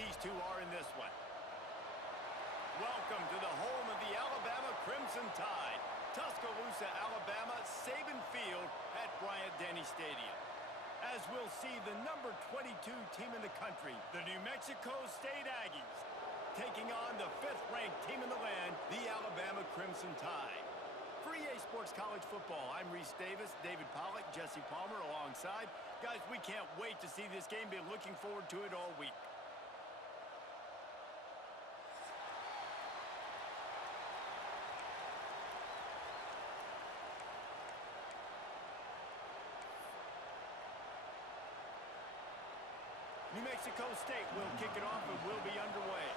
these two are in this one. Welcome to the home of the Alabama Crimson Tide. Tuscaloosa, Alabama, Saban Field at Bryant-Denny Stadium. As we'll see, the number 22 team in the country, the New Mexico State Aggies, taking on the 5th-ranked team in the land, the Alabama Crimson Tide. For EA Sports College Football, I'm Reese Davis, David Pollack, Jesse Palmer alongside. Guys, we can't wait to see this game. Been looking forward to it all week. New Mexico State will kick it off and will be underway.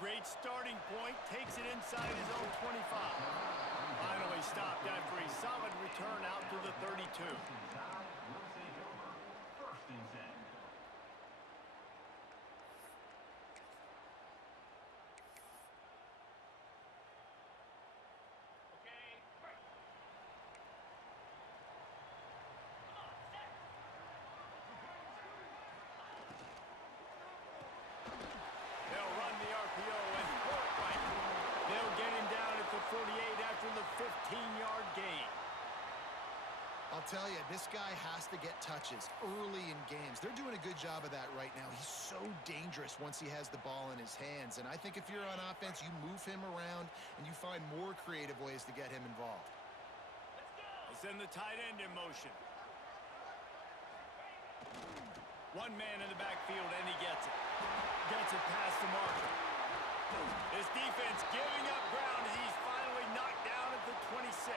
Great starting point, takes it inside his own 25. Finally stopped after a solid return out to the 32. They'll get him down at the 48 after the 15-yard gain. I'll tell you, this guy has to get touches early in games. They're doing a good job of that right now. He's so dangerous once he has the ball in his hands. And I think if you're on offense, you move him around and you find more creative ways to get him involved. Let's send the tight end in motion. One man in the backfield, and he gets it. Gets it past the marker. This defense giving up ground as he's finally knocked down at the 26.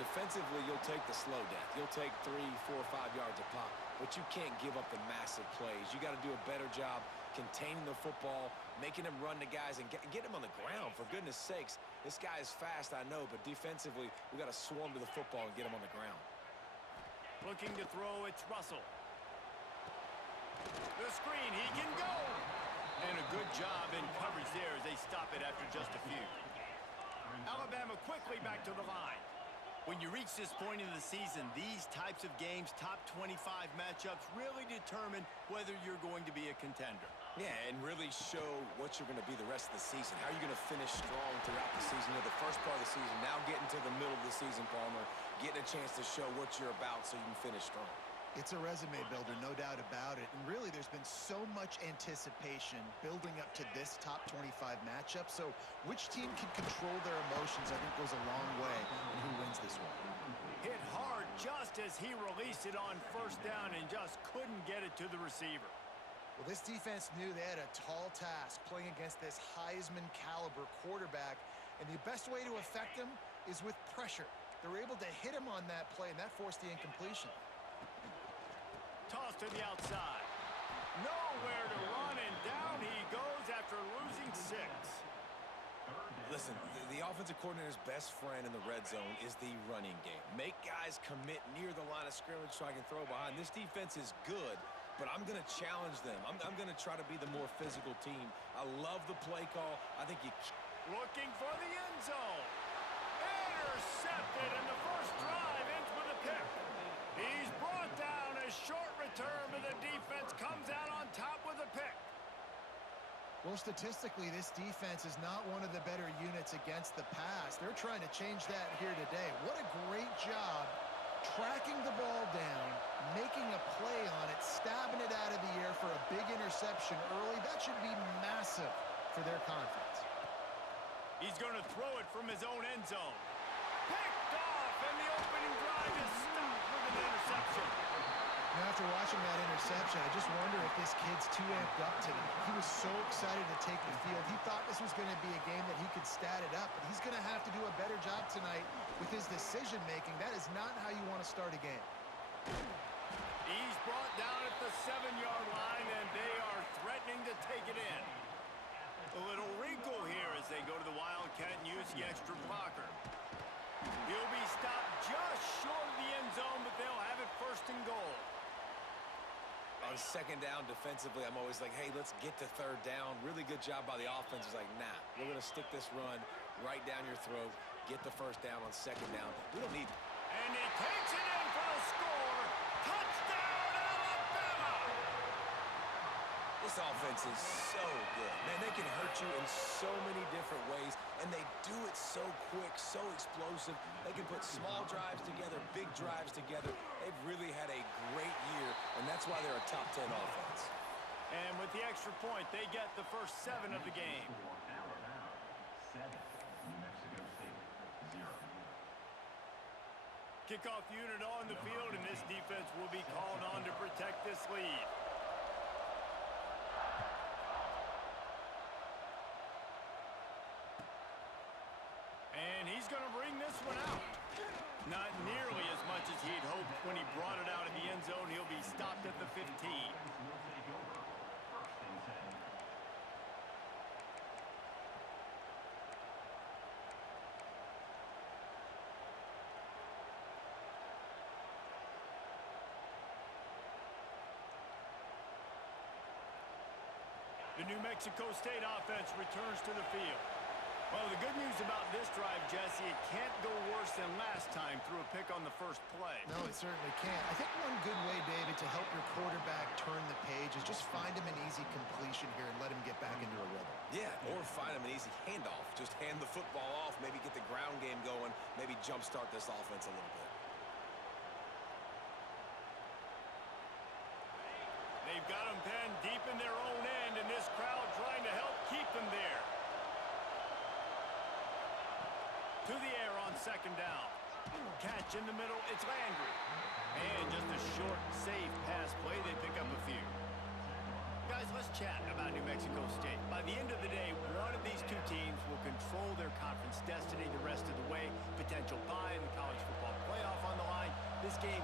Defensively, you'll take the slow death. You'll take 3, 4, 5 yards a pop, but you can't give up the massive plays. You got to do a better job containing the football, making him run to guys, and get him on the ground, for goodness sakes. This guy is fast, I know, but defensively, we got to swarm to the football and get him on the ground. Looking to throw, it's Russell. The screen, he can go! And a good job in coverage there as they stop it after just a few. Alabama quickly back to the line. When you reach this point in the season, these types of games, top 25 matchups, really determine whether you're going to be a contender. Yeah, and really show what you're going to be the rest of the season. How are you going to finish strong throughout the season? You know, the first part of the season, now getting to the middle of the season, Palmer, getting a chance to show what you're about so you can finish strong. It's a resume builder, no doubt about it. And really, there's been so much anticipation building up to this top 25 matchup. So which team can control their emotions, I think, goes a long way in who wins this one. Hit hard just as he released it on first down and just couldn't get it to the receiver. Well, this defense knew they had a tall task playing against this Heisman caliber quarterback. And the best way to affect him is with pressure. They're able to hit him on that play, and that forced the incompletion. Toss to the outside. Nowhere to run, and down he goes after losing 6. Listen, the offensive coordinator's best friend in the red zone is the running game. Make guys commit near the line of scrimmage so I can throw behind. This defense is good, but I'm going to challenge them. I'm going to try to be the more physical team. I love the play call. I think you... Looking for the end zone. Intercepted, and the first drive ends with a pick. He's brought down, a short return, but the defense comes out on top with a pick. Well, statistically, this defense is not one of the better units against the pass. They're trying to change that here today. What a great job tracking the ball down, making a play on it, stabbing it out of the air for a big interception early. That should be massive for their conference. He's going to throw it from his own end zone. Picked off, and the opening drive is stopped with an interception. Now, after watching that interception, I just wonder if this kid's too amped up today. He was so excited to take the field. He thought this was going to be a game that he could stat it up, but he's going to have to do a better job tonight with his decision-making. That is not how you want to start a game. He's brought down at the 7-yard line, and they are threatening to take it in. A little wrinkle here as they go to the Wildcat and use the extra blocker. He'll be stopped just short of the end zone, but they'll have it first and goal. On second down defensively, I'm always like, hey, let's get to third down. Really good job by the offense. It's like, nah, we're going to stick this run right down your throat. get the first down on second down. We don't need... And he takes it in for the score. Touchdown, Alabama! This offense is so good. Man, they can hurt you in so many different ways, and they do it so quick, so explosive. They can put small drives together, big drives together. They've really had a great year, and that's why they're a top 10 offense. And with the extra point, they get the first 7 of the game. Kickoff unit on the field, and this defense will be called on to protect this lead. And he's going to bring this one out. Not nearly as much as he'd hoped when he brought it out of the end zone. He'll be stopped at the 15. The New Mexico State offense returns to the field. Well, the good news about this drive, Jesse, it can't go worse than last time through a pick on the first play. No, it certainly can't. I think one good way, David, to help your quarterback turn the page is just find him an easy completion here and let him get back into a rhythm. Yeah, or find him an easy handoff. Just hand the football off, maybe get the ground game going, maybe jumpstart this offense a little bit. They've got them penned deep in their own end, and this crowd trying to help keep them there. To the air on second down. Catch in the middle, it's Landry. And just a short, safe pass play, they pick up a few. Guys, let's chat about New Mexico State. By the end of the day, one of these two teams will control their conference destiny the rest of the way. Potential bye in the college football playoff on the line. This game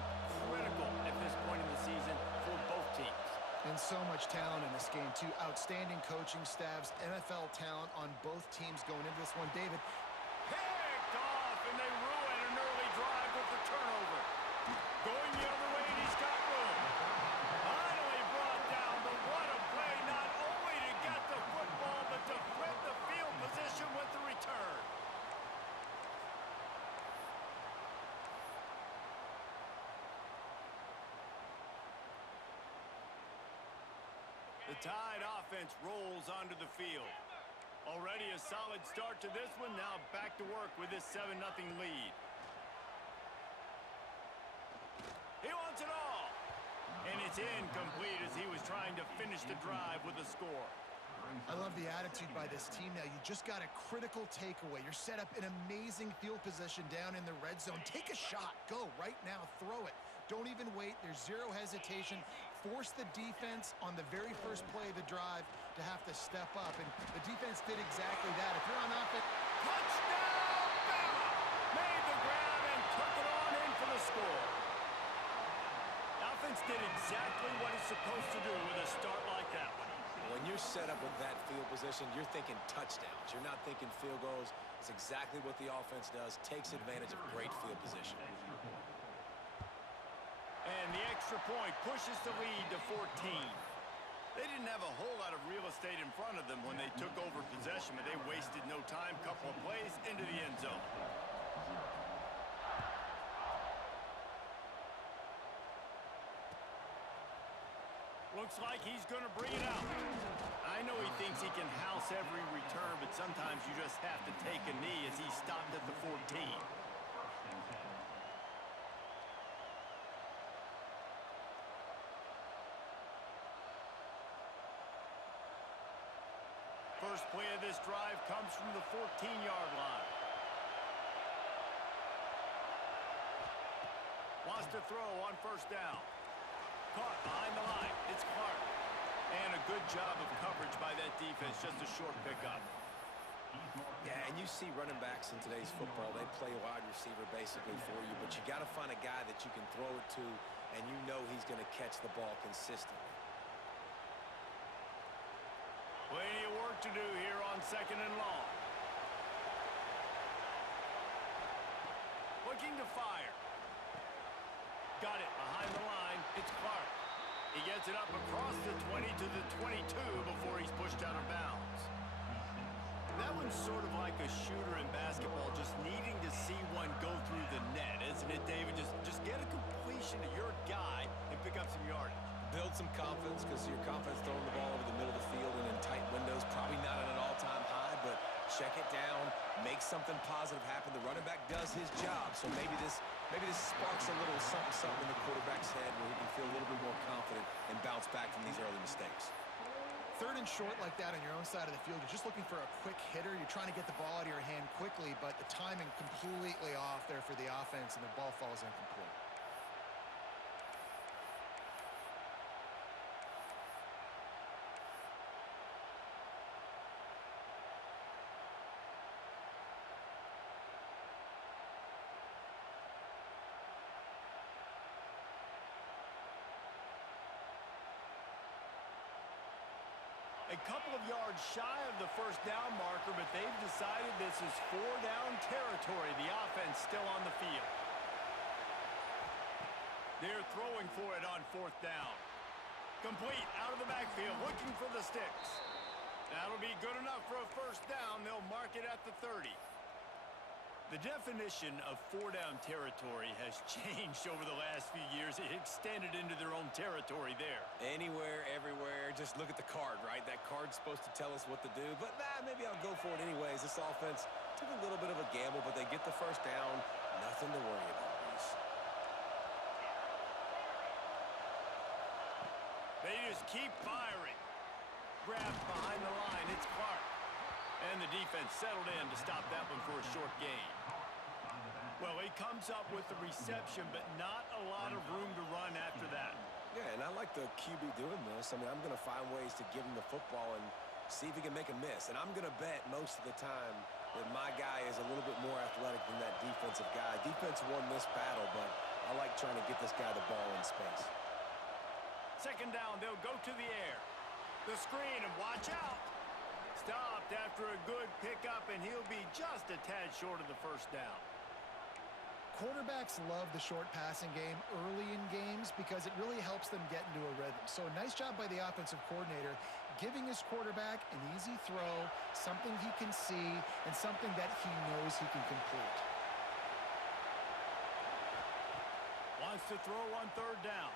critical at this point in the season for both teams. And so much talent in this game, too. Outstanding coaching staffs, NFL talent on both teams going into this one. David. Picked off, and they ruin an early drive with the turnover. Going the other way, and he's got room. Finally brought down, but what a play, not only to get the football, but to flip the field position with the return. The Tide offense rolls onto the field. Already a solid start to this one. Now back to work with this 7-0 lead. He wants it all. And it's incomplete as he was trying to finish the drive with a score. I love the attitude by this team now. You just got a critical takeaway. You're set up in amazing field position down in the red zone. Take a shot. Go right now. Throw it. Don't even wait. There's zero hesitation. Force the defense on the very first play of the drive to have to step up. And the defense did exactly that. If you're on offense... Touchdown, Bama! Made the grab and took it on in for the score. Offense did exactly what it's supposed to do with a start like that one. When you're set up with that field position, you're thinking touchdowns. You're not thinking field goals. It's exactly what the offense does. Takes advantage of great field position. And the extra point pushes the lead to 14. They didn't have a whole lot of real estate in front of them when they took over possession, but they wasted no time. Couple of plays into the end zone. Looks like he's going to bring it out. I know he thinks he can house every return, but sometimes you just have to take a knee as he stopped at the 14. First play of this drive comes from the 14-yard line. Wants to throw on first down. Caught behind the line. It's Clark. And a good job of coverage by that defense. Just a short pickup. Yeah, and you see running backs in today's football, they play wide receiver basically for you, but you got to find a guy that you can throw it to, and you know he's going to catch the ball consistently. Plenty of work to do here on second and long. Looking to fire. Got it behind the line. It's Clark. He gets it up across the 20 to the 22 before he's pushed out of bounds. That one's sort of like a shooter in basketball just needing to see one go through the net, isn't it, David? Just get a completion to your guy and pick up some yardage. Build some confidence, because your confidence throwing the ball over the middle of the field and in tight windows, probably not at an all-time high, but check it down, make something positive happen. The running back does his job, so maybe this sparks a little something in the quarterback's head where he can feel a little bit more confident and bounce back from these early mistakes. Third and short like that on your own side of the field, you're just looking for a quick hitter. You're trying to get the ball out of your hand quickly, but the timing completely off there for the offense, and the ball falls incomplete. A couple of yards shy of the first down marker, but they've decided this is 4-down territory. The offense still on the field. They're throwing for it on 4th down. Complete out of the backfield, looking for the sticks. That'll be good enough for a first down. They'll mark it at the 30. The definition of 4-down territory has changed over the last few years. It extended into their own territory there. Anywhere, everywhere, just look at the card, right? That card's supposed to tell us what to do, but maybe I'll go for it anyways. This offense took a little bit of a gamble, but they get the first down. Nothing to worry about, Reese. They just keep firing. Grabbed behind the line. It's Clark. And the defense settled in to stop that one for a short gain. Well, he comes up with the reception, but not a lot of room to run after that. Yeah, and I like the QB doing this. I mean, I'm going to find ways to give him the football and see if he can make a miss. And I'm going to bet most of the time that my guy is a little bit more athletic than that defensive guy. Defense won this battle, but I like trying to get this guy the ball in space. Second down, they'll go to the air. The screen, and watch out. Stopped after a good pickup, and he'll be just a tad short of the first down. Quarterbacks love the short passing game early in games because it really helps them get into a rhythm. So nice job by the offensive coordinator giving his quarterback an easy throw, something he can see, and something that he knows he can complete. Wants to throw on 3rd down.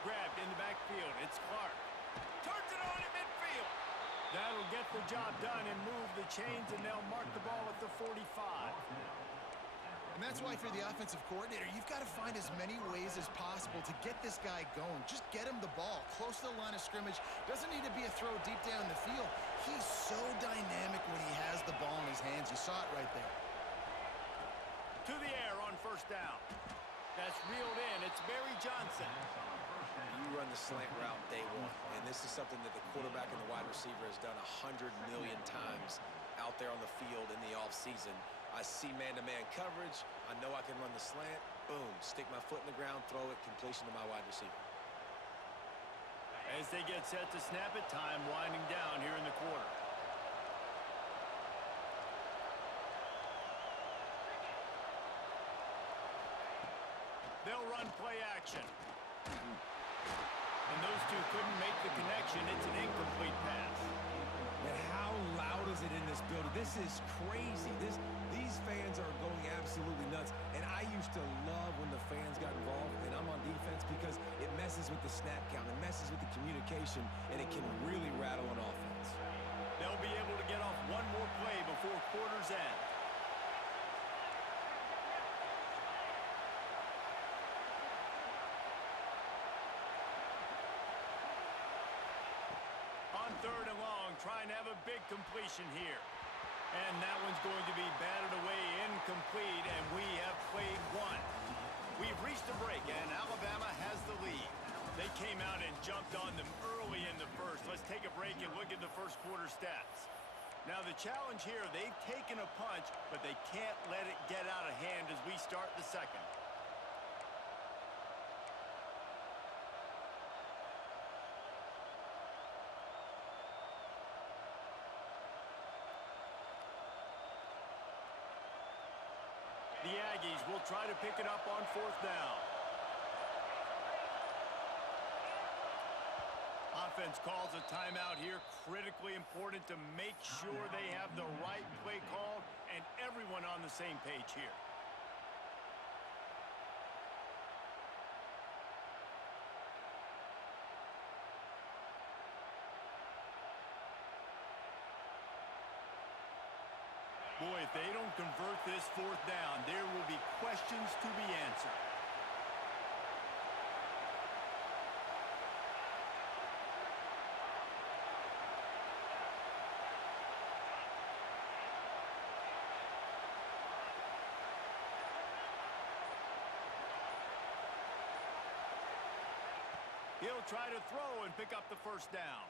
Grabbed in the backfield. It's Clark. Turns it on in midfield. That'll get the job done and move the chains, and they'll mark the ball at the 45. And that's why for the offensive coordinator, you've got to find as many ways as possible to get this guy going. Just get him the ball close to the line of scrimmage. Doesn't need to be a throw deep down the field. He's so dynamic when he has the ball in his hands. You saw it right there. To the air on 1st down. That's reeled in. It's Barry Johnson. You run the slant route day one, and this is something that the quarterback and the wide receiver has done 100 million times out there on the field in the offseason. I see man-to-man coverage. I know I can run the slant. Boom, stick my foot in the ground, throw it, completion to my wide receiver. As they get set to snap it, time winding down here in the quarter. They'll run play action. And those two couldn't make the connection. It's an incomplete pass. Man, how loud is it in this building? This is crazy. These fans are going absolutely nuts. And I used to love when the fans got involved, and I'm on defense, because it messes with the snap count. It messes with the communication, and it can really rattle an offense. They'll be able to get off one more play before quarter's end. On 3rd and long, trying to have a big completion here. And that one's going to be batted away incomplete, and we have played one. We've reached a break, and Alabama has the lead. They came out and jumped on them early in the first. Let's take a break and look at the first quarter stats. Now the challenge here, they've taken a punch, but they can't let it get out of hand as we start the second. The Aggies will try to pick it up on 4th down. offense calls a timeout here. Critically important to make sure they have the right play called and everyone on the same page here. Boy, if they don't convert this fourth down, there will be questions to be answered. He'll try to throw and pick up the first down.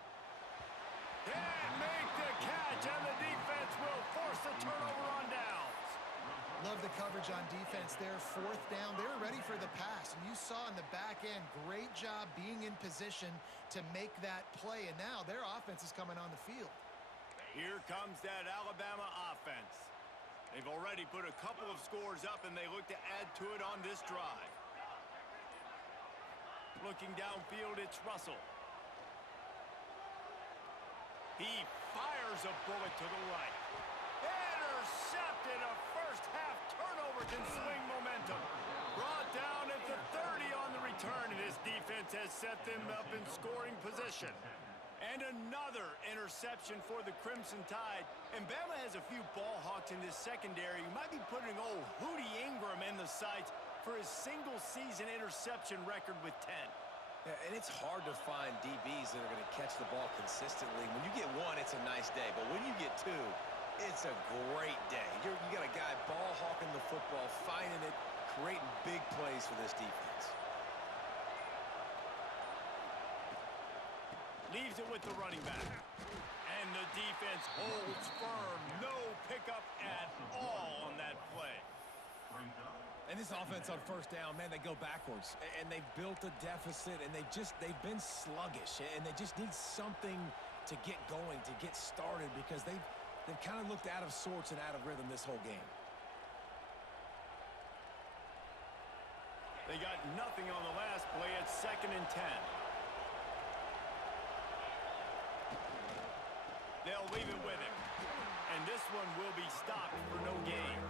And make the catch, and the defense will force a turnover on downs. Love the coverage on defense there. Fourth down, they were ready for the pass. And you saw in the back end, great job being in position to make that play. And now their offense is coming on the field. Here comes that Alabama offense. They've already put a couple of scores up, and they look to add to it on this drive. Looking downfield, it's Russell. He fires a bullet to the right. Intercepted. A first-half turnover can swing momentum. Brought down at the 30 on the return, and his defense has set them up in scoring position. And another interception for the Crimson Tide. And Bama has a few ball hawks in this secondary. You might be putting old Hootie Ingram in the sights for his single-season interception record with 10. Yeah, and it's hard to find DBs that are going to catch the ball consistently. When you get one, it's a nice day. But when you get two, it's a great day. You got a guy ball hawking the football, finding it, creating big plays for this defense. Leaves it with the running back. And the defense holds firm. No pickup at all on that play. And this offense on first down, man, they go backwards. And they've built a deficit, and they've been sluggish. And they just need something to get going, to get started, because they've kind of looked out of sorts and out of rhythm this whole game. They got nothing on the last play. It's 2nd and 10. They'll leave it with him. And this one will be stopped for no gain.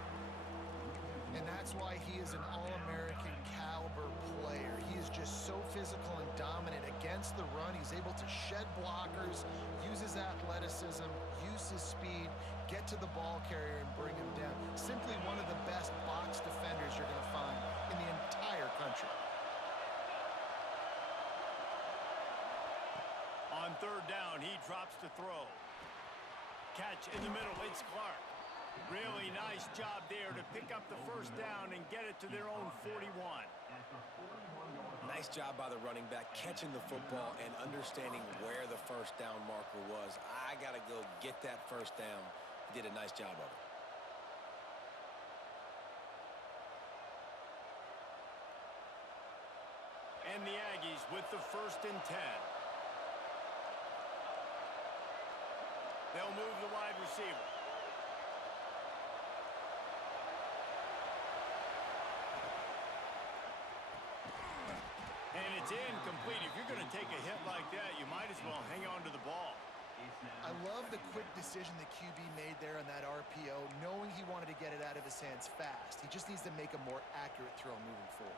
And that's why he is an All-American caliber player. He is just so physical and dominant against the run. He's able to shed blockers, use his athleticism, use his speed, get to the ball carrier and bring him down. Simply one of the best box defenders you're going to find in the entire country. On 3rd down, he drops to throw. Catch in the middle, it's Clark. Really nice job there to pick up the first down and get it to their own 41. Nice job by the running back, catching the football and understanding where the first down marker was. I got to go get that first down. He did a nice job of it. And the Aggies with the 1st and 10. They'll move the wide receiver. And it's incomplete. If you're going to take a hit like that, you might as well hang on to the ball. I love the quick decision the QB made there on that RPO, knowing he wanted to get it out of his hands fast. He just needs to make a more accurate throw moving forward.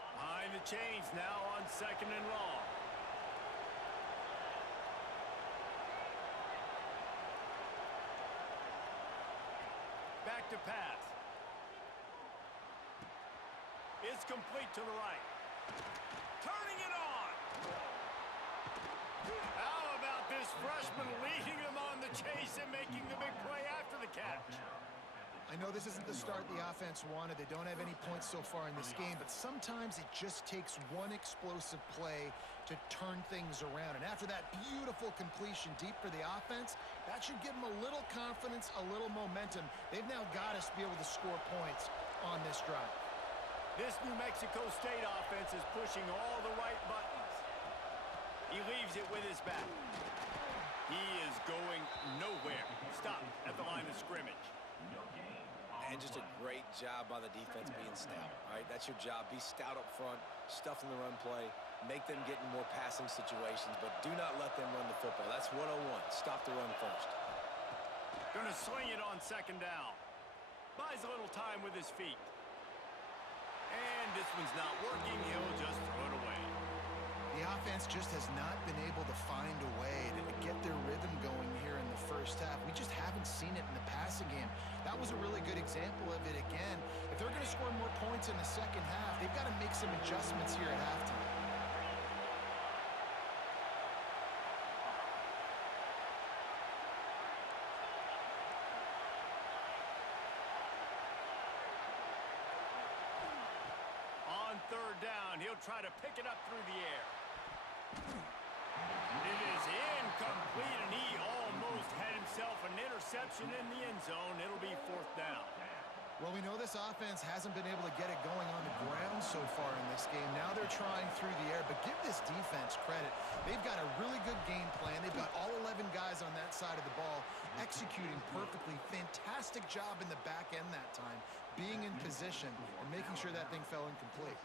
Behind the chains now on 2nd and long. Back to pass. It's complete to the right. Turning it on. How about this freshman leading them on the chase and making the big play after the catch? I know this isn't the start the offense wanted. They don't have any points so far in this game, but sometimes it just takes one explosive play to turn things around. And after that beautiful completion deep for the offense, that should give them a little confidence, a little momentum. They've now got us to be able to score points on this drive. This New Mexico State offense is pushing all the right buttons. He leaves it with his back. He is going nowhere. Stop at the line of scrimmage. And just a great job by the defense being stout. All right, that's your job. Be stout up front, stuff in the run play, make them get in more passing situations, but do not let them run the football. That's 101. Stop the run first. Going to swing it on second down. Buys a little time with his feet. And this one's not working. He'll just throw it away. The offense just has not been able to find a way to get their rhythm going here in the first half. We just haven't seen it in the passing game. That was a really good example of it again. If they're going to score more points in the second half, they've got to make some adjustments here at halftime. On third down, he'll try to pick it up through the air. It is incomplete, and he almost had himself an interception in the end zone. It'll be fourth down. Well, we know this offense hasn't been able to get it going on the ground so far in this game. Now they're trying through the air, but give this defense credit. They've got a really good game plan. They've got all 11 guys on that side of the ball executing perfectly. Fantastic job in the back end that time, being in position and making sure that thing fell incomplete.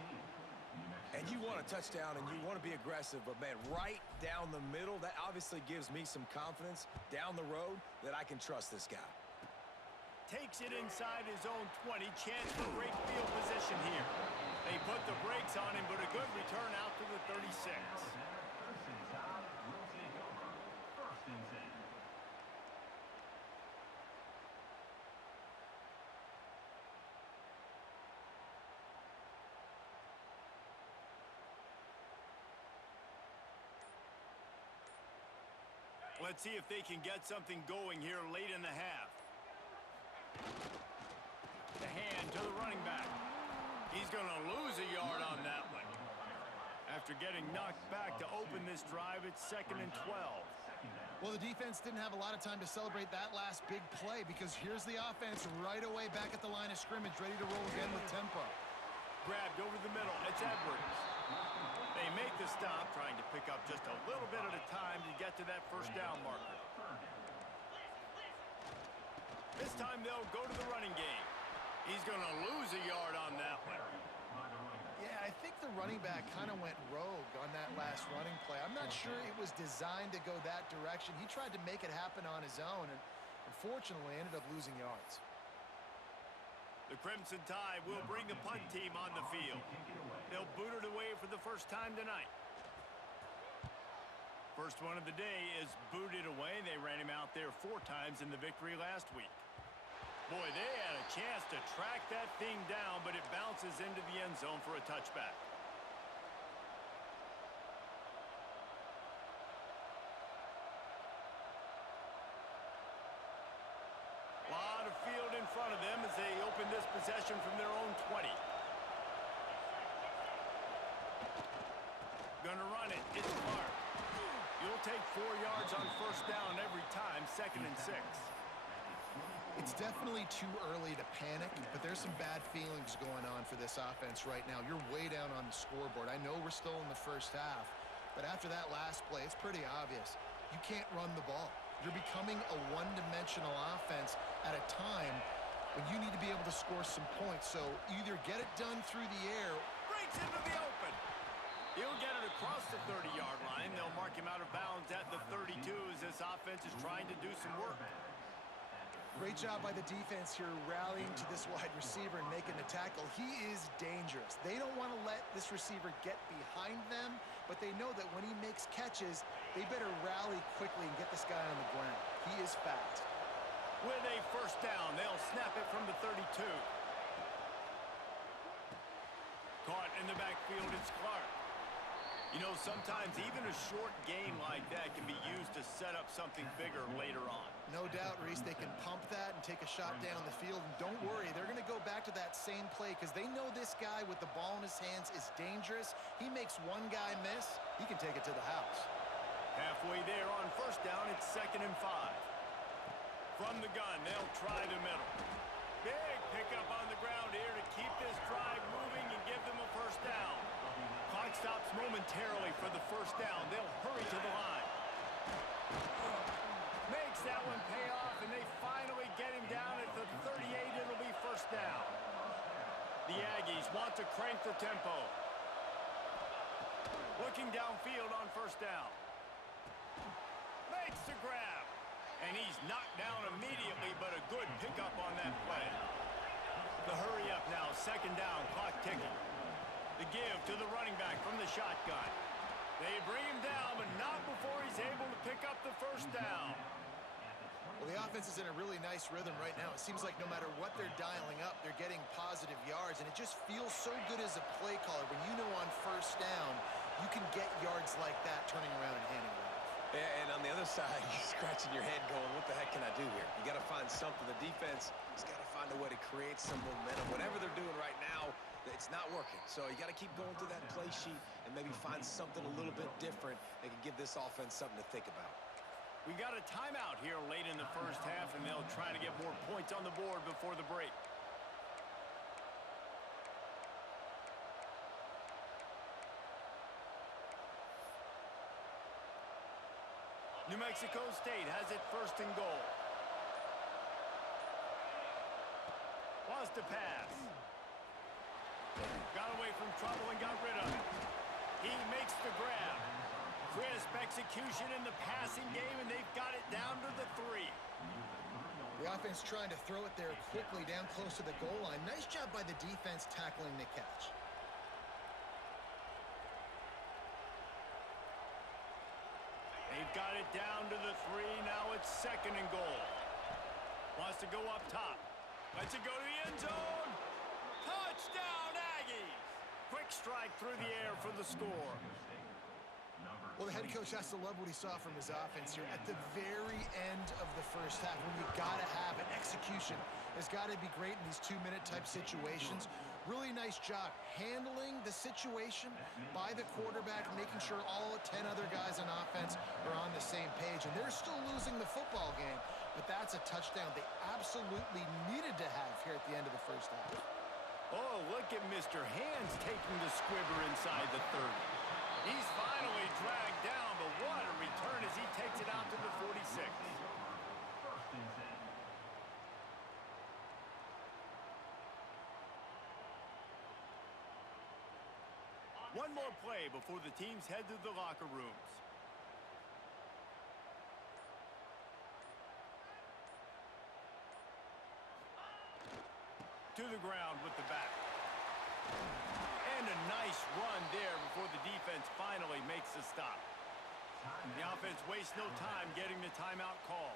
And you want a touchdown and you want to be aggressive, but man, right down the middle, that obviously gives me some confidence down the road that I can trust this guy. Takes it inside his own 20. Chance for great field position here. They put the brakes on him, but a good return out to the 36. Let's see if they can get something going here late in the half. The hand to the running back. He's going to lose a yard on that one. After getting knocked back to open this drive, it's 2nd and 12. Well, the defense didn't have a lot of time to celebrate that last big play because here's the offense right away back at the line of scrimmage, ready to roll again with tempo. Grabbed over the middle. It's Edwards. They make the stop, trying to pick up just a little bit at a time to get to that first down marker. This time they'll go to the running game. He's going to lose a yard on that one. Yeah, I think the running back kind of went rogue on that last running play. I'm not sure it was designed to go that direction. He tried to make it happen on his own and unfortunately ended up losing yards. The Crimson Tide will bring the punt team on the field. They'll boot it away for the first time tonight. First one of the day is booted away. They ran him out there 4 times in the victory last week. Boy, they had a chance to track that thing down, but it bounces into the end zone for a touchback. Lot of field in front of them as they open this possession from their own 20. Gonna run it. It's Clark. You'll take 4 yards on first down every time, 2nd and 6. It's definitely too early to panic, but there's some bad feelings going on for this offense right now. You're way down on the scoreboard. I know we're still in the first half, but after that last play, it's pretty obvious. You can't run the ball. You're becoming a one-dimensional offense at a time when you need to be able to score some points. So either get it done through the air. Breaks into the open. He'll get it across the 30-yard line. They'll mark him out of bounds at the 32 as this offense is trying to do some work. Great job by the defense here rallying to this wide receiver and making the tackle. He is dangerous. They don't want to let this receiver get behind them, but they know that when he makes catches, they better rally quickly and get this guy on the ground. He is fast. With a first down, they'll snap it from the 32. Caught in the backfield, it's Clark. You know, sometimes even a short gain like that can be used to set up something bigger later on. No doubt, Reese, they can pump that and take a shot down the field. And don't worry, they're going to go back to that same play because they know this guy with the ball in his hands is dangerous. He makes one guy miss, he can take it to the house. Halfway there on first down, it's 2nd and 5. From the gun, they'll try the middle. Big pickup on the ground here to keep this drive moving and give them a first down. Clock stops momentarily for the first down. They'll hurry to the line. Makes that one pay off, and they finally get him down at the 38. It'll be first down. The Aggies want to crank the tempo. Looking downfield on first down. Makes the grab. And he's knocked down immediately, but a good pickup on that play. The hurry up now, second down, clock ticking. The give to the running back from the shotgun. They bring him down, but not before he's able to pick up the first down. Well, the offense is in a really nice rhythm right now. It seems like no matter what they're dialing up, they're getting positive yards, and it just feels so good as a play caller when you know on first down you can get yards like that turning around and handing it off. Yeah, and on the other side, you're scratching your head going, what the heck can I do here? You got to find something. The defense has got to find a way to create some momentum. Whatever they're doing right now, it's not working. So you got to keep going through that play sheet and maybe find something a little bit different that can give this offense something to think about. We got a timeout here late in the first half, and they'll try to get more points on the board before the break. New Mexico State has it first and goal. Wants to pass. Got away from trouble and got rid of it. He makes the grab. Crisp execution in the passing game, and they've got it down to the 3. The offense trying to throw it there quickly down close to the goal line. Nice job by the defense tackling the catch. They've got it down to the 3. Now it's second and goal. Wants to go up top. Lets it go to the end zone. Touchdown, Aggies! Quick strike through the air for the score. Well, the head coach has to love what he saw from his offense here at the very end of the first half when you got to have it. Execution has got to be great in these 2-minute type situations. Really nice job handling the situation by the quarterback, making sure all 10 other guys on offense are on the same page. And they're still losing the football game, but that's a touchdown they absolutely needed to have here at the end of the first half. Oh, look at Mr. Hands taking the squibber inside the 30. He's finally dragged down, but what a return as he takes it out to the 46. One more play before the teams head to the locker rooms. To the ground with the back. And a nice run there before the defense finally makes the stop. The offense wastes no time getting the timeout call.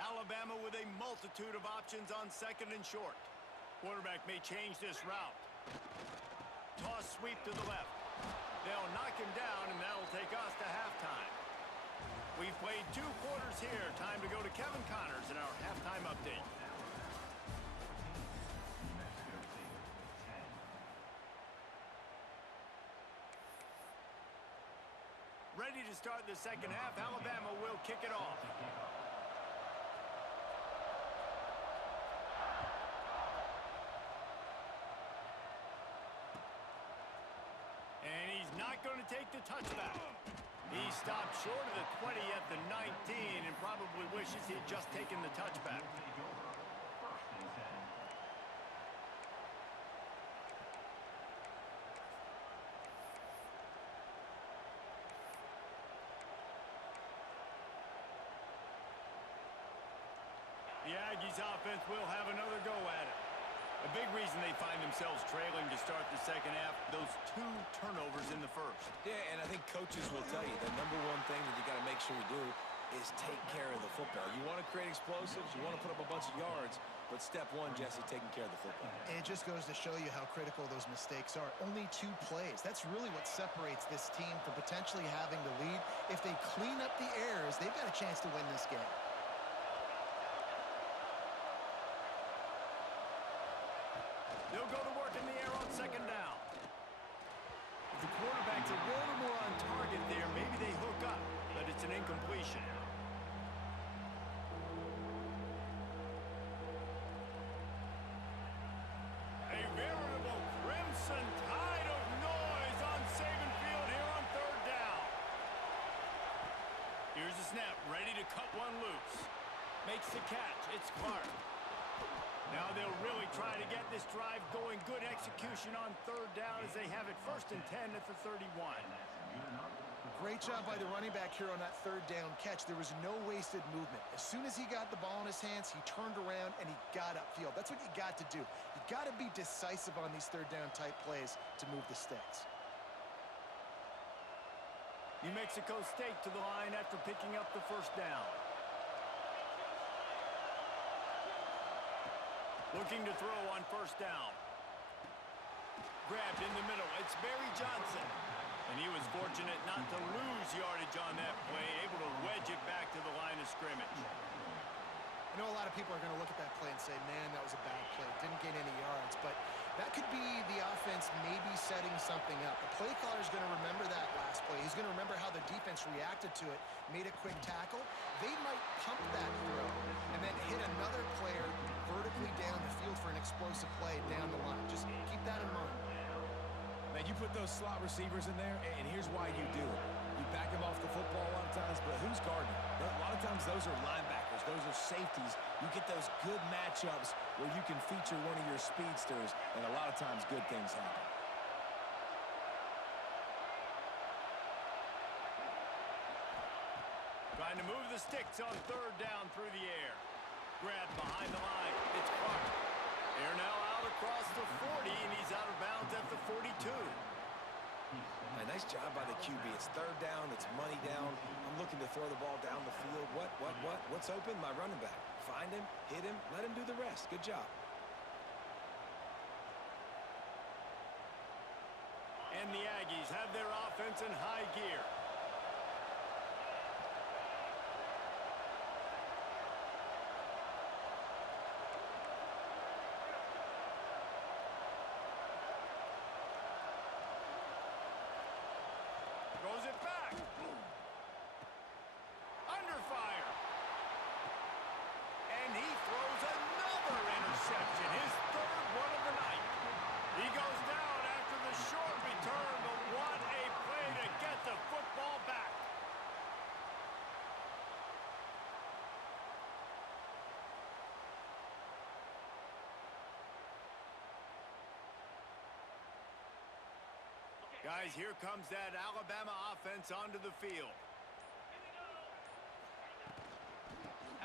Alabama with a multitude of options on second and short. Quarterback may change this route. Toss sweep to the left. They'll knock him down, and that'll take us to halftime. We've played 2 quarters here. Time to go to Kevin Connors in our halftime update. Ready to start the second half. Alabama will kick it off. And he's not going to take the touchback. He stopped short of the 20 at the 19 and probably wishes he had just taken the touchback. The Aggies offense will have another go at it. A big reason they find themselves trailing to start the second half, those 2 turnovers in the first. Yeah, and I think coaches will tell you the number one thing that you got to make sure you do is take care of the football. You want to create explosives, you want to put up a bunch of yards, but step 1, Jesse, taking care of the football. And it just goes to show you how critical those mistakes are. Only 2 plays. That's really what separates this team from potentially having the lead. If they clean up the errors, they've got a chance to win this game. They'll go to work in the air on second down. If the quarterback's a little more on target there, maybe they hook up, but it's an incompletion. A veritable crimson tide of noise on Saban Field here on third down. cut one loose. Makes the catch. It's Clark. Now they'll really try to get this drive going. Good execution on third down as they have it 1st and 10 at the 31. Great job by the running back here on that third down catch. There was no wasted movement. As soon as he got the ball in his hands, he turned around and he got upfield. That's what you got to do. You got to be decisive on these third down type plays to move the sticks. New Mexico State to the line after picking up the 1st down. Looking to throw on 1st down. Grabbed in the middle. It's Barry Johnson. And he was fortunate not to lose yardage on that play, able to wedge it back to the line of scrimmage. I know a lot of people are going to look at that play and say, man, that was a bad play. Didn't gain any yards. But that could be the offense maybe setting something up. The play caller is going to remember that last play. He's going to remember how the defense reacted to it, made a quick tackle. They might pump that throw and then hit another player vertically down the field for an explosive play down the line. Just keep that in mind. Man, you put those slot receivers in there, and here's why you do it. You back them off the football a lot of times, but who's guarding? A lot of times those are linebackers. Those are safeties. You get those good matchups where you can feature one of your speedsters, and a lot of times good things happen. Trying to move the sticks on third down through the air. Grabbed behind the line. It's Clark. They're now out across the 40, and he's out of bounds at the 42. A nice job by the QB. It's third down. It's money down. I'm looking to throw the ball down the field. What's open? My running back. Find him, hit him, let him do the rest. Good job. And the Aggies have their offense in high gear. Throws it back. Under fire. And he throws another interception. His 3rd one of the night. He goes down after the short return, but what a play to get the football back. Guys, here comes that Alabama offense onto the field.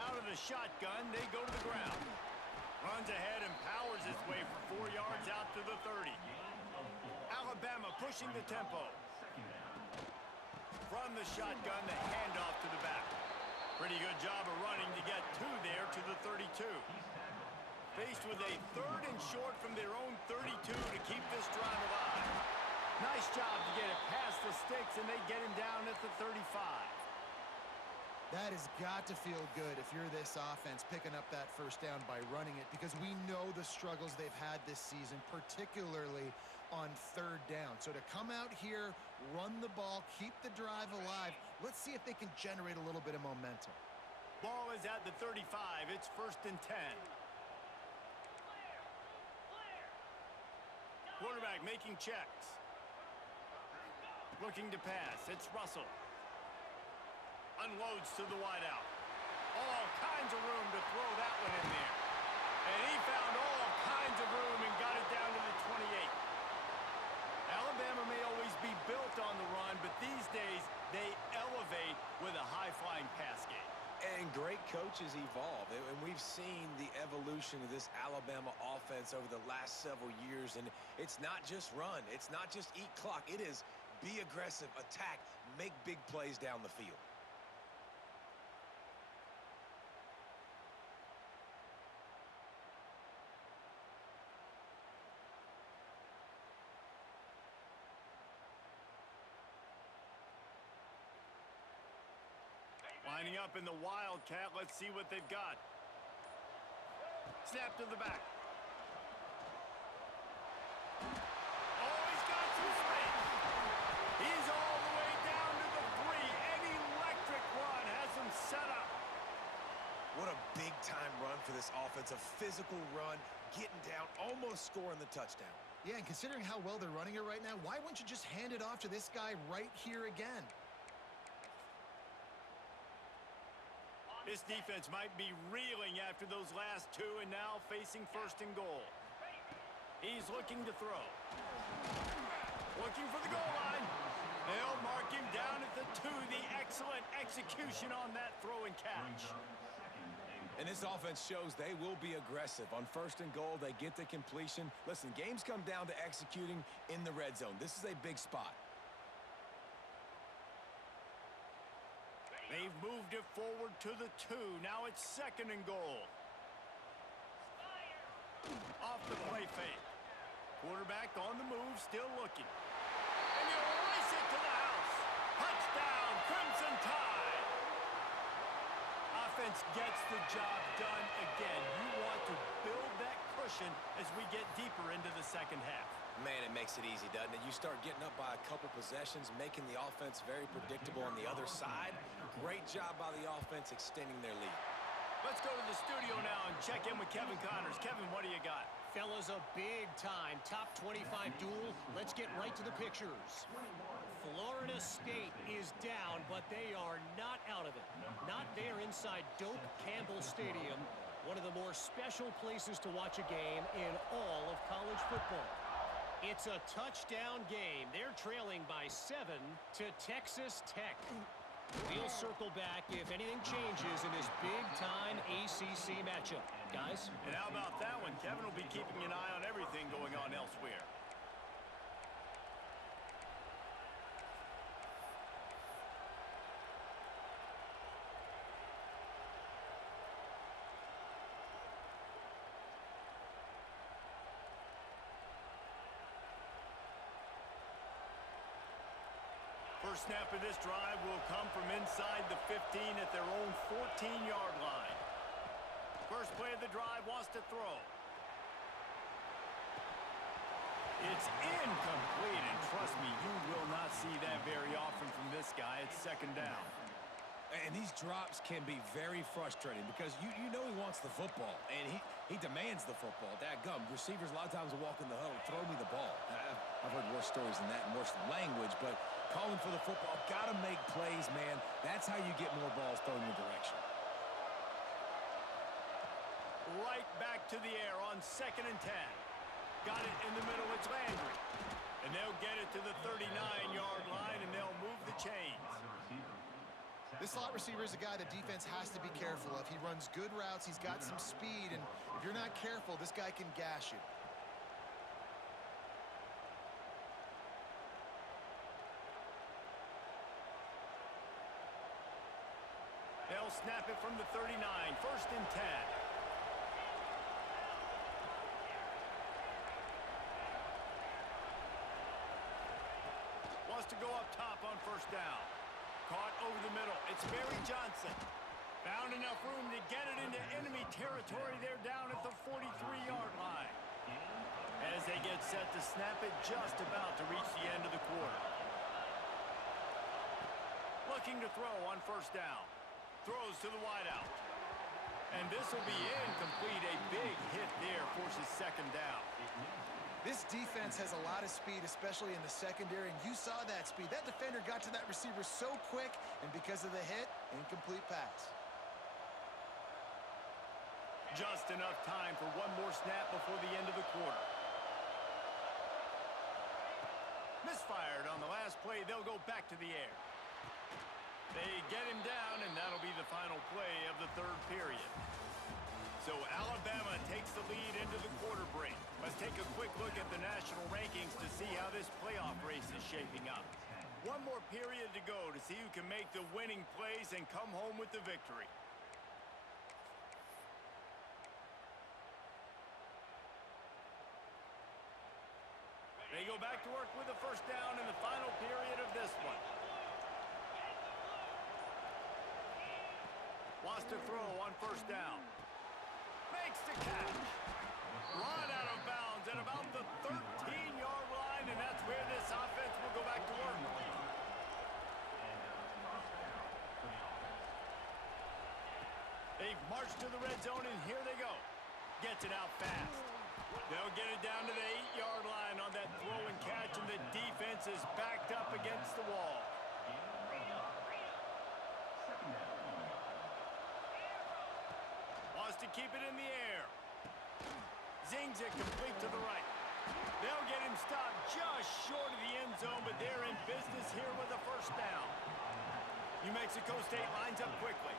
Out of the shotgun, they go to the ground. Runs ahead and powers his way for 4 yards out to the 30. Alabama pushing the tempo. From the shotgun, the handoff to the back. Pretty good job of running to get 2 there to the 32. Faced with a 3rd and short from their own 32 to keep this drive alive. Nice job to get it past the sticks, and they get him down at the 35. That has got to feel good if you're this offense picking up that 1st down by running it, because we know the struggles they've had this season, particularly on 3rd down. So to come out here, run the ball, keep the drive alive, let's see if they can generate a little bit of momentum. Ball is at the 35. It's 1st and 10. Quarterback making checks. Looking to pass. It's Russell. Unloads to the wideout. All kinds of room to throw that one in there. And he found all kinds of room and got it down to the 28. Alabama may always be built on the run, but these days they elevate with a high-flying pass game. And great coaches evolve, and we've seen the evolution of this Alabama offense over the last several years, and it's not just run, it's not just eat clock, it is be aggressive, attack, make big plays down the field. Lining up in the Wildcat. Let's see what they've got. Snap to the back. Oh, he's got some space. He's all the way down to the 3. An electric run has him set up. What a big-time run for this offense. A physical run, getting down, almost scoring the touchdown. Yeah, and considering how well they're running it right now, why wouldn't you just hand it off to this guy right here again? This defense might be reeling after those last two and now facing first and goal. He's looking to throw. Looking for the goal line. They'll mark him down at the 2. The excellent execution on that throw and catch. And this offense shows they will be aggressive. On first and goal, they get the completion. Listen, games come down to executing in the red zone. This is a big spot. They've moved it forward to the 2. Now it's second and goal. Off the play fake. Quarterback on the move, still looking. And you race it to the house. Touchdown, Crimson Tide. Offense gets the job done again. You want to build that cushion as we get deeper into the second half. Man, it makes it easy, doesn't it? You start getting up by a couple possessions, making the offense very predictable on the other side. Great job by the offense extending their lead. Let's go to the studio now and check in with Kevin Connors. Kevin, what do you got? Fellas, a big-time top 25 duel. Let's get right to the pictures. Florida State is down, but they are not out of it. Not there inside Doak Campbell Stadium, one of the more special places to watch a game in all of college football. It's a touchdown game. They're trailing by 7 to Texas Tech. We'll circle back if anything changes in this big-time ACC matchup. Guys? And how about that one? Kevin will be keeping an eye on everything going on elsewhere. First snap of this drive will come from inside the 15 at their own 14-yard line. First play of the drive wants to throw. It's incomplete, and trust me, you will not see that very often from this guy. It's second down. And these drops can be very frustrating because you know he wants the football, and he demands the football. Dadgum, receivers a lot of times will walk in the huddle, throw me the ball. I've heard worse stories than that and worse language, but calling for the football, got to make plays, man. That's how you get more balls thrown in your direction. Right back to the air on second and 10. Got it in the middle, it's Landry. And they'll get it to the 39-yard line, and they'll move the chains. This slot receiver is a guy the defense has to be careful of. He runs good routes, he's got some speed, and if you're not careful, this guy can gash you. They'll snap it from the 39, first and 10. Wants to go up top on first down. Caught over the middle. It's Barry Johnson. Found enough room to get it into enemy territory. They're down at the 43-yard line. As they get set to snap it, just about to reach the end of the quarter. Looking to throw on first down. Throws to the wideout. And this will be incomplete. A big hit there forces second down. This defense has a lot of speed, especially in the secondary, and you saw that speed. That defender got to that receiver so quick, and because of the hit, incomplete pass. Just enough time for one more snap before the end of the quarter. Misfired on the last play. They'll go back to the air. They get him down, and that'll be the final play of the third period. So Alabama takes the lead into the quarter break. Let's take a quick look at the national rankings to see how this playoff race is shaping up. One more period to go to see who can make the winning plays and come home with the victory. They go back to work with the first down in the final period of this one. Wants to throw on first down. Makes the catch. Run out of bounds at about the 13-yard line, and that's where this offense will go back to work. They've marched to the red zone, and here they go. Gets it out fast. They'll get it down to the 8-yard line on that throw and catch, and the defense is backed up against the wall. keep it in the air. Zings it complete to the right. They'll get him stopped just short of the end zone, but they're in business here with a first down. New Mexico State lines up quickly.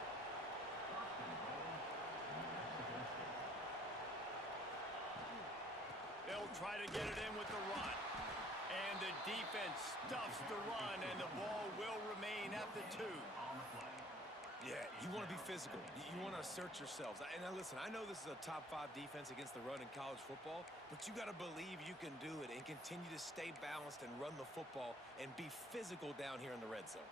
They'll try to get it in with the run. And the defense stuffs the run, and the ball will remain at the 2. Yeah, you want to be physical. You want to assert yourselves. And now listen, I know this is a top 5 defense against the run in college football, but you got to believe you can do it and continue to stay balanced and run the football and be physical down here in the red zone.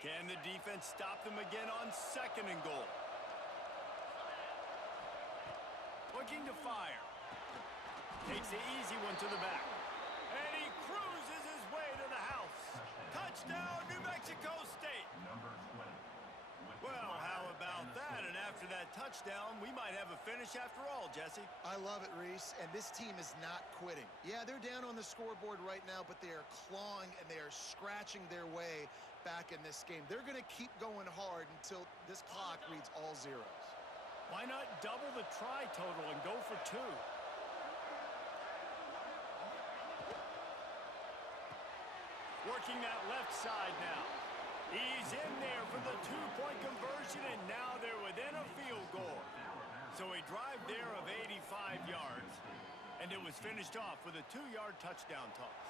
Can the defense stop them again on 2nd and goal? Looking to fire. Takes the easy one to the back. And he cruises his way to the house. Touchdown, New Mexico State. Well, how about that? And after that touchdown, we might have a finish after all, Jesse. I love it, Reese, and this team is not quitting. Yeah, they're down on the scoreboard right now, but they are clawing and they are scratching their way back in this game. They're going to keep going hard until this clock reads all zeros. Why not double the try total and go for 2? Working that left side now. He's in there for the 2-point conversion, and now they're within a field goal. So a drive there of 85 yards, and it was finished off with a 2-yard touchdown toss.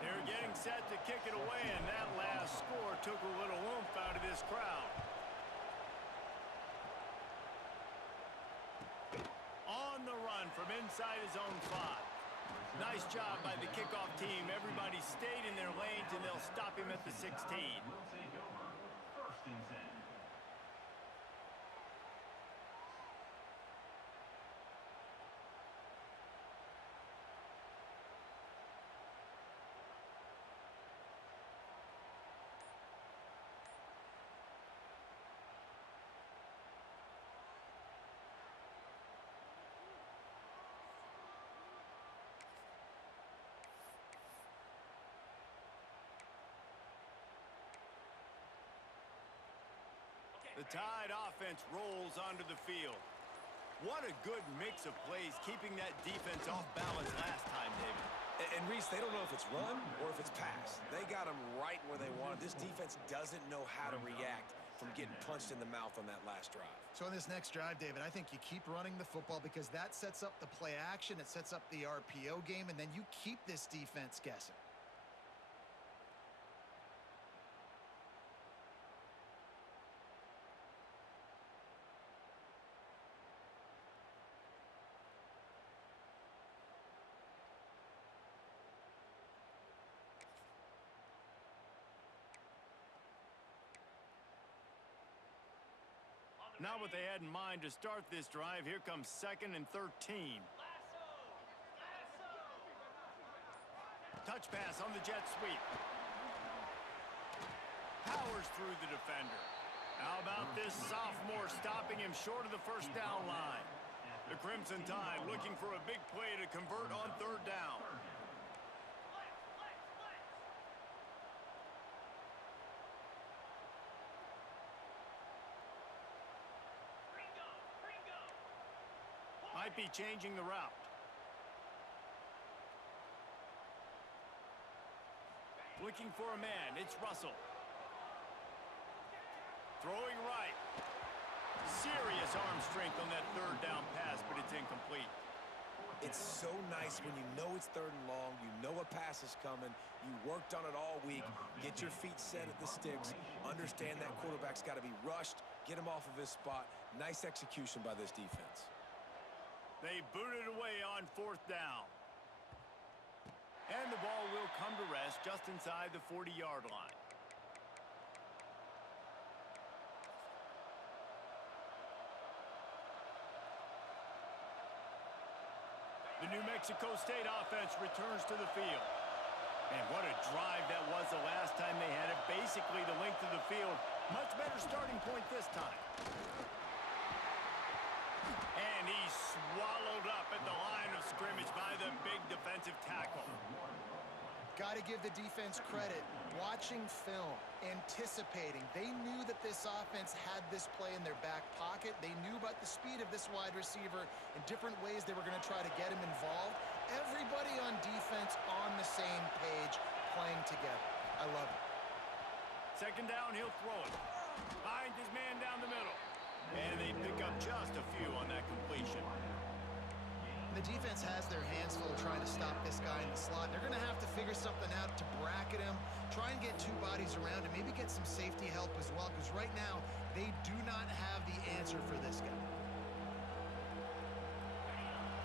They're getting set to kick it away, and that last score took a little oomph out of this crowd. On the run from inside his own 5. Nice job by the kickoff team. Everybody stayed in their lanes, and they'll stop him at the 16. The Tide offense rolls onto the field. What a good mix of plays, keeping that defense off balance last time, David. And Reese, they don't know if it's run or if it's pass. They got them right where they want it. This defense doesn't know how to react from getting punched in the mouth on that last drive. So in this next drive, David, I think you keep running the football because that sets up the play action, it sets up the RPO game, and then you keep this defense guessing. Not what they had in mind to start this drive. Here comes 2nd and 13. Touch pass on the jet sweep. Powers through the defender. How about this sophomore stopping him short of the first down line? The Crimson Tide looking for a big play to convert on 3rd down. Might be changing the route. Looking for a man. It's Russell. Throwing right. Serious arm strength on that 3rd down pass, but it's incomplete. It's so nice when you know it's 3rd and long, you know a pass is coming, you worked on it all week, get your feet set at the sticks, understand that quarterback's got to be rushed, get him off of his spot. Nice execution by this defense. They booted away on 4th down. And the ball will come to rest just inside the 40-yard line. The New Mexico State offense returns to the field. And what a drive that was the last time they had it. Basically the length of the field. Much better starting point this time. And he's swallowed up at the line of scrimmage by the big defensive tackle. Got to give the defense credit. Watching film, anticipating. They knew that this offense had this play in their back pocket. They knew about the speed of this wide receiver and different ways they were going to try to get him involved. Everybody on defense on the same page, playing together. I love it. Second down, he'll throw it. Finds his man down the middle. And they pick up just a few on that completion. The defense has their hands full trying to stop this guy in the slot. They're going to have to figure something out to bracket him, try and get two bodies around and maybe get some safety help as well, because right now they do not have the answer for this guy.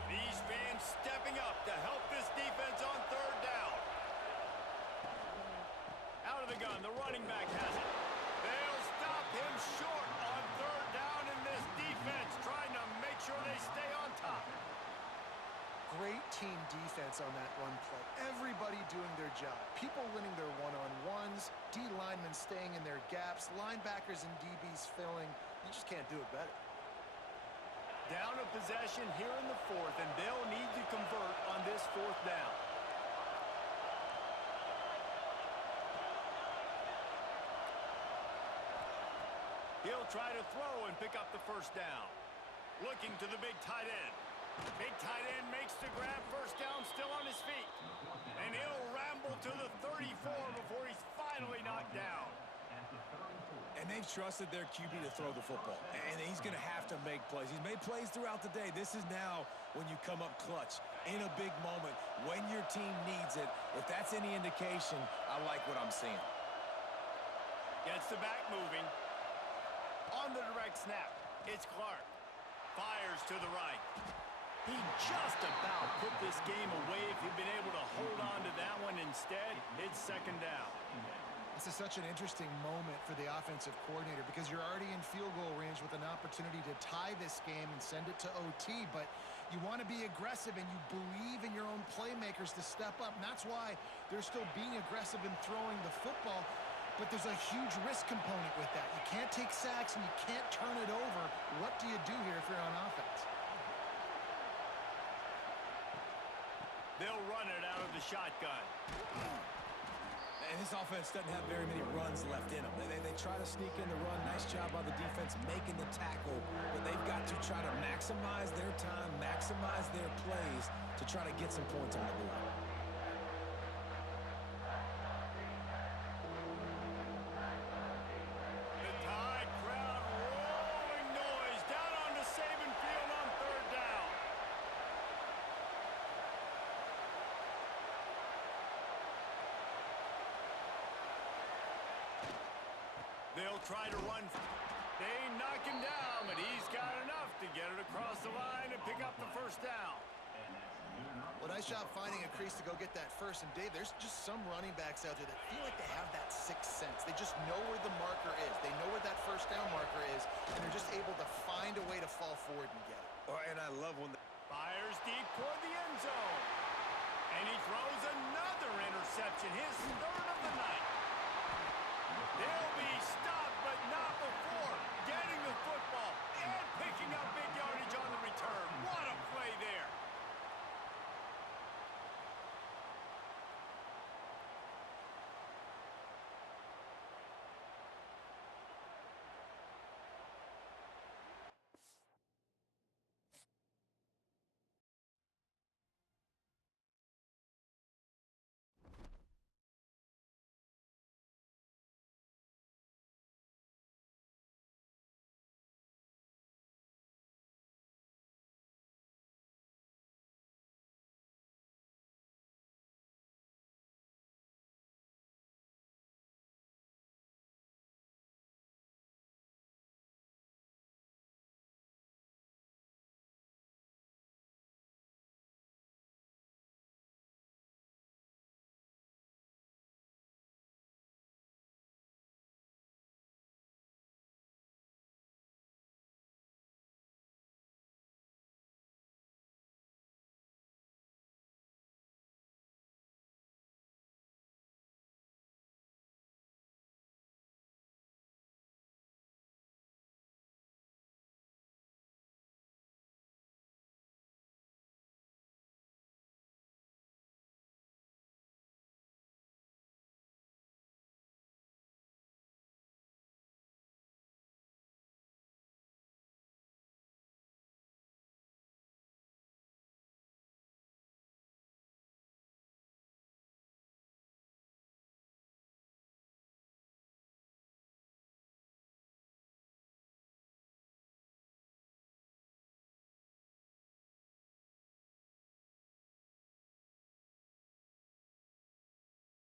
These fans stepping up to help this defense on third down. Out of the gun, the running back has it. They'll stop him short on third down in this defense, trying to make sure they stay on top. Great team defense on that run play. Everybody doing their job. People winning their one-on-ones, D linemen staying in their gaps, linebackers and DBs filling. You just can't do it better. Down a possession here in the fourth, and they'll need to convert on this fourth down. He'll try to throw and pick up the first down. Looking to the big tight end. Big tight end makes the grab, first down, still on his feet. And he'll ramble to the 34 before he's finally knocked down. And they've trusted their QB to throw the football. And he's going to have to make plays. He's made plays throughout the day. This is now when you come up clutch in a big moment when your team needs it. If that's any indication, I like what I'm seeing. Gets the back moving. On the direct snap, it's Clark. Fires to the right. He just about put this game away if he'd been able to hold on to that one. Instead, it's second down. This is such an interesting moment for the offensive coordinator because you're already in field goal range with an opportunity to tie this game and send it to OT, but you want to be aggressive and you believe in your own playmakers to step up, and that's why they're still being aggressive in throwing the football, but there's a huge risk component with that. You can't take sacks and you can't turn it over. What do you do here if you're on offense? They'll run it out of the shotgun. And this offense doesn't have very many runs left in them. They try to sneak in the run. Nice job by the defense making the tackle. But they've got to try to maximize their time, maximize their plays to try to get some points on the board. The Tide crowd rolling noise down onto Saban Field on third down. They'll try to run. They knock him down, but he's got enough to get it across the line and pick up the first down. Well, nice job finding a crease to go get that first. And, Dave, there's just some running backs out there that feel like they have that sixth sense. They just know where the marker is. They know where that first down marker is, and they're just able to find a way to fall forward and get it. Oh, and I love when Fires deep toward the end zone. And he throws another interception, his third of the night. They'll be stopped